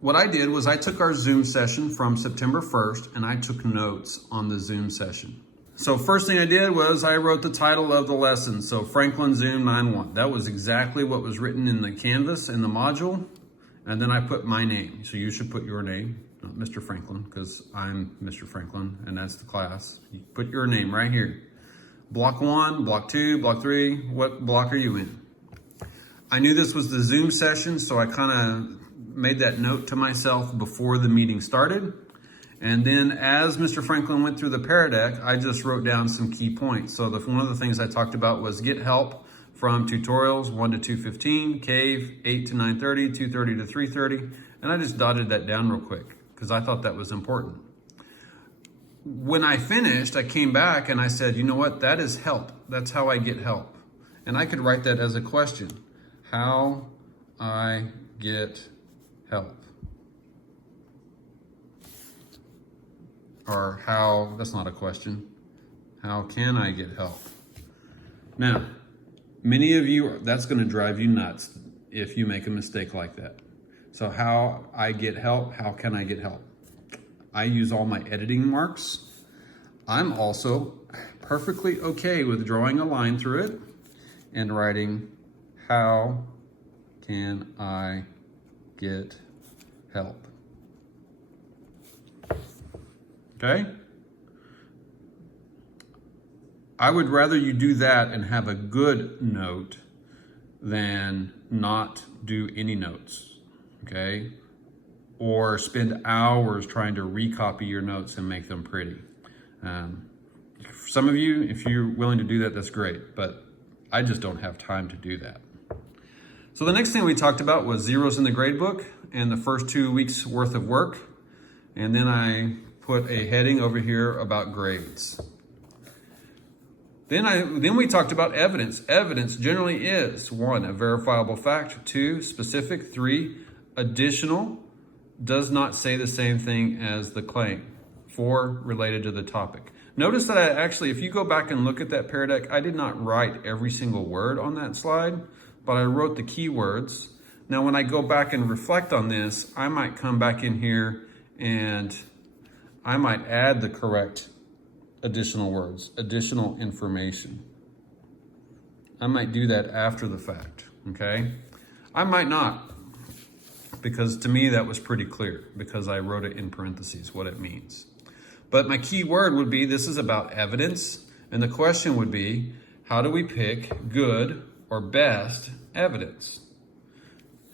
what I did was I took our Zoom session from September 1st and I took notes on the Zoom session. So first thing I did was I wrote the title of the lesson. So Franklin Zoom 9-1. That was exactly what was written in the Canvas in the module. And then I put my name. So you should put your name, not Mr. Franklin, because I'm Mr. Franklin and that's the class. You put your name right here. Block 1, block 2, block 3, what block are you in? I knew this was the Zoom session, so I kind of made that note to myself before the meeting started. And then as Mr. Franklin went through the Pear I just wrote down some key points. So one of the things I talked about was get help from tutorials 1 to 2:15, cave 8 to 9:30, 2:30 to 3:30. And I just dotted that down real quick because I thought that was important. When I finished, I came back and I said, you know what, that is help. That's how I get help. And I could write that as a question. How I get help. Or how, that's not a question. How can I get help? Now, many of you, that's going to drive you nuts if you make a mistake like that. So how I get help, how can I get help? I use all my editing marks. I'm also perfectly okay with drawing a line through it and writing, how can I get help? Okay? I would rather you do that and have a good note than not do any notes, okay? Or spend hours trying to recopy your notes and make them pretty. For some of you, if you're willing to do that, that's great, but I just don't have time to do that. So the next thing we talked about was zeros in the gradebook and the first 2 weeks worth of work. And then I put a heading over here about grades. Then we talked about evidence. Evidence generally is 1, a verifiable fact, 2, specific, 3, additional, does not say the same thing as the claim, 4, related to the topic. Notice that I actually, if you go back and look at that Pear Deck, I did not write every single word on that slide, but I wrote the keywords. Now, when I go back and reflect on this, I might come back in here and I might add the correct additional words, additional information. I might do that after the fact, okay? I might not, because to me that was pretty clear because I wrote it in parentheses, what it means. But my key word would be, this is about evidence, and the question would be, how do we pick good or best evidence?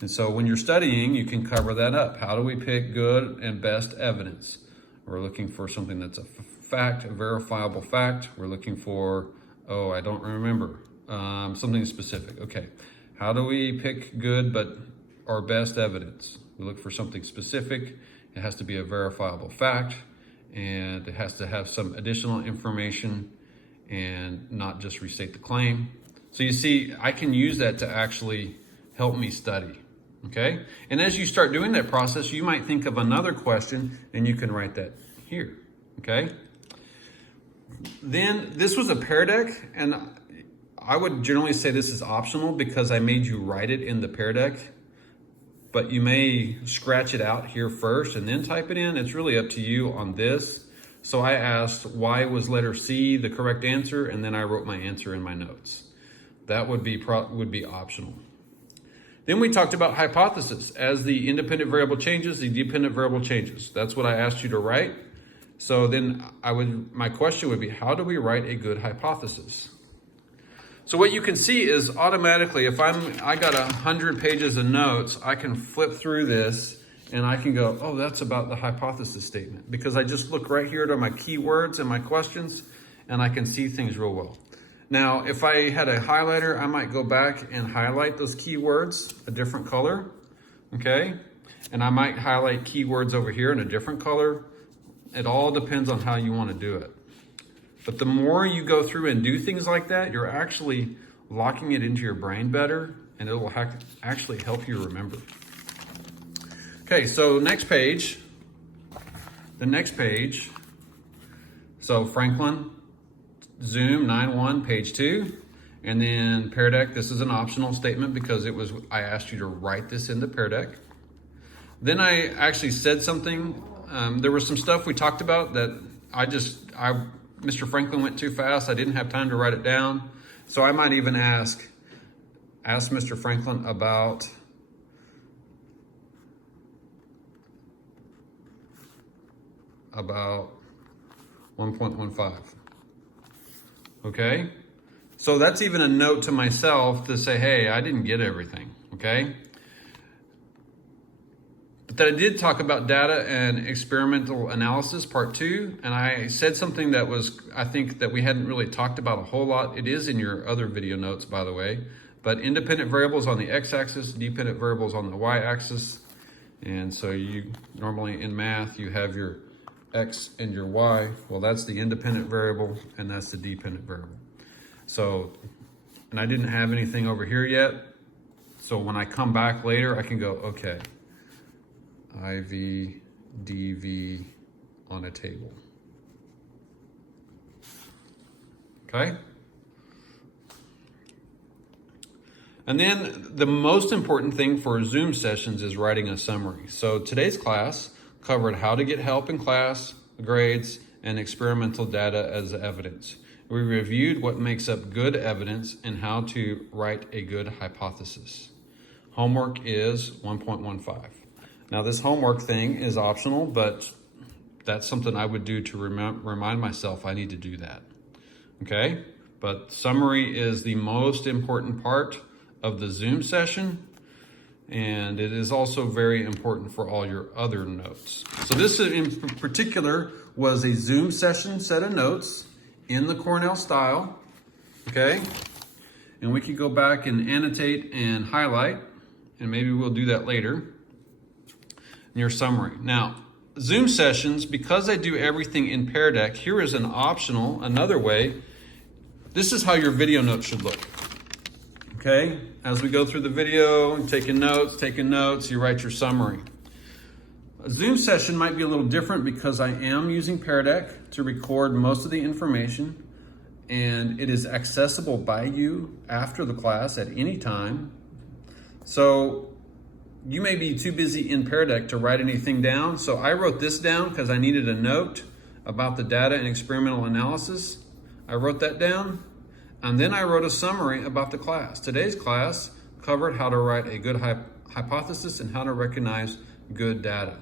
And so when you're studying, you can cover that up. How do we pick good and best evidence? We're looking for something that's a fact, a verifiable fact. We're looking for, oh, I don't remember, something specific. Okay, how do we pick good but or best evidence? We look for something specific. It has to be a verifiable fact, and it has to have some additional information and not just restate the claim. So you see, I can use that to actually help me study, okay? And as you start doing that process, you might think of another question and you can write that here, okay? Then this was a Pear Deck, and I would generally say this is optional because I made you write it in the Pear Deck, but you may scratch it out here first and then type it in. It's really up to you on this. So I asked, why was letter C the correct answer? And then I wrote my answer in my notes. That would be optional. Then we talked about hypothesis. As the independent variable changes, the dependent variable changes. That's what I asked you to write. So then my question would be, how do we write a good hypothesis? So what you can see is automatically, if I got 100 pages of notes, I can flip through this and I can go, oh, that's about the hypothesis statement, because I just look right here to my keywords and my questions and I can see things real well. Now, if I had a highlighter, I might go back and highlight those keywords a different color, okay? And I might highlight keywords over here in a different color. It all depends on how you want to do it. But the more you go through and do things like that, you're actually locking it into your brain better, and it will actually help you remember. Okay, so next page. The next page. So Franklin, Zoom 9-1, page 2. And then Pear Deck, this is an optional statement because I asked you to write this in the Pear Deck. Then I actually said something. There was some stuff we talked about that Mr. Franklin went too fast. I didn't have time to write it down. So I might even ask Mr. Franklin about about 1.15. Okay? So that's even a note to myself to say, hey, I didn't get everything, okay? But then I did talk about data and experimental analysis, part 2, and I said something that was, I think that we hadn't really talked about a whole lot. It is in your other video notes, by the way, but independent variables on the x-axis, dependent variables on the y-axis. And so you normally in math, you have your x and your y. Well, that's the independent variable and that's the dependent variable. So, and I didn't have anything over here yet. So when I come back later, I can go, okay, IV, DV on a table. Okay? And then the most important thing for Zoom sessions is writing a summary. So today's class covered how to get help in class, grades, and experimental data as evidence. We reviewed what makes up good evidence and how to write a good hypothesis. Homework is 1.15. Now this homework thing is optional, but that's something I would do to remind myself I need to do that. Okay? But summary is the most important part of the Zoom session, and it is also very important for all your other notes. So this in particular was a Zoom session set of notes in the Cornell style, okay? And we could go back and annotate and highlight, and maybe we'll do that later in your summary. Now, Zoom sessions, because I do everything in Pear Deck, here is an optional, another way. This is how your video notes should look. Okay, as we go through the video, taking notes, you write your summary. A Zoom session might be a little different because I am using Pear Deck to record most of the information, and it is accessible by you after the class at any time. So you may be too busy in Pear Deck to write anything down. So I wrote this down because I needed a note about the data and experimental analysis. I wrote that down. And then I wrote a summary about the class. Today's class covered how to write a good hypothesis and how to recognize good data.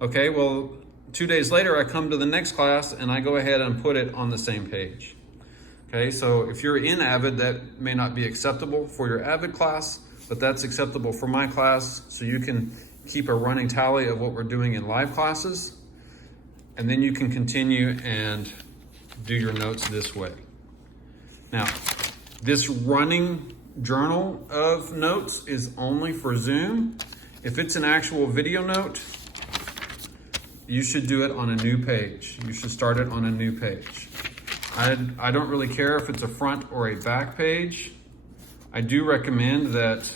Okay, well, 2 days later, I come to the next class and I go ahead and put it on the same page. Okay, so if you're in Avid, that may not be acceptable for your Avid class, but that's acceptable for my class, so you can keep a running tally of what we're doing in live classes, and then you can continue and do your notes this way. Now, this running journal of notes is only for Zoom. If it's an actual video note, you should do it on a new page. You should start it on a new page. I don't really care if it's a front or a back page. I do recommend that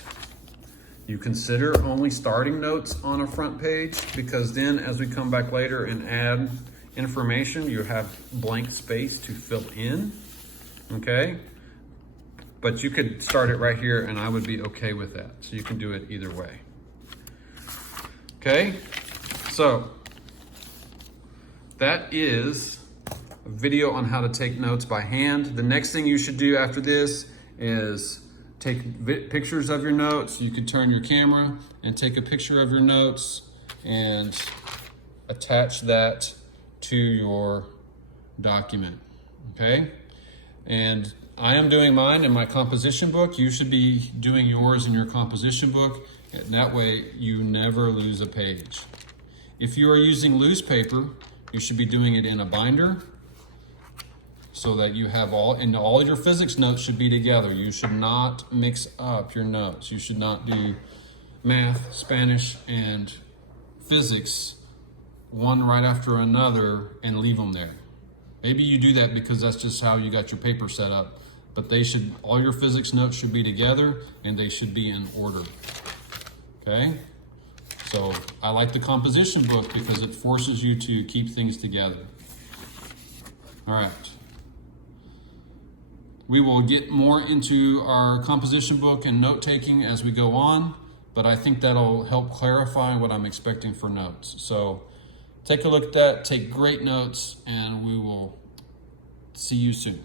you consider only starting notes on a front page, because then as we come back later and add information, you have blank space to fill in. Okay, but you could start it right here and I would be okay with that. So you can do it either way. Okay, so that is a video on how to take notes by hand. The next thing you should do after this is take pictures of your notes. You could turn your camera and take a picture of your notes and attach that to your document, okay? And I am doing mine in my composition book. You should be doing yours in your composition book. And that way you never lose a page. If you are using loose paper, you should be doing it in a binder so that you have all your physics notes should be together. You should not mix up your notes. You should not do math, Spanish, and physics one right after another and leave them there. Maybe you do that because that's just how you got your paper set up, but all your physics notes should be together and they should be in order, okay? So I like the composition book because it forces you to keep things together. All right. We will get more into our composition book and note taking as we go on, but I think that'll help clarify what I'm expecting for notes. So take a look at that, take great notes, and we will see you soon.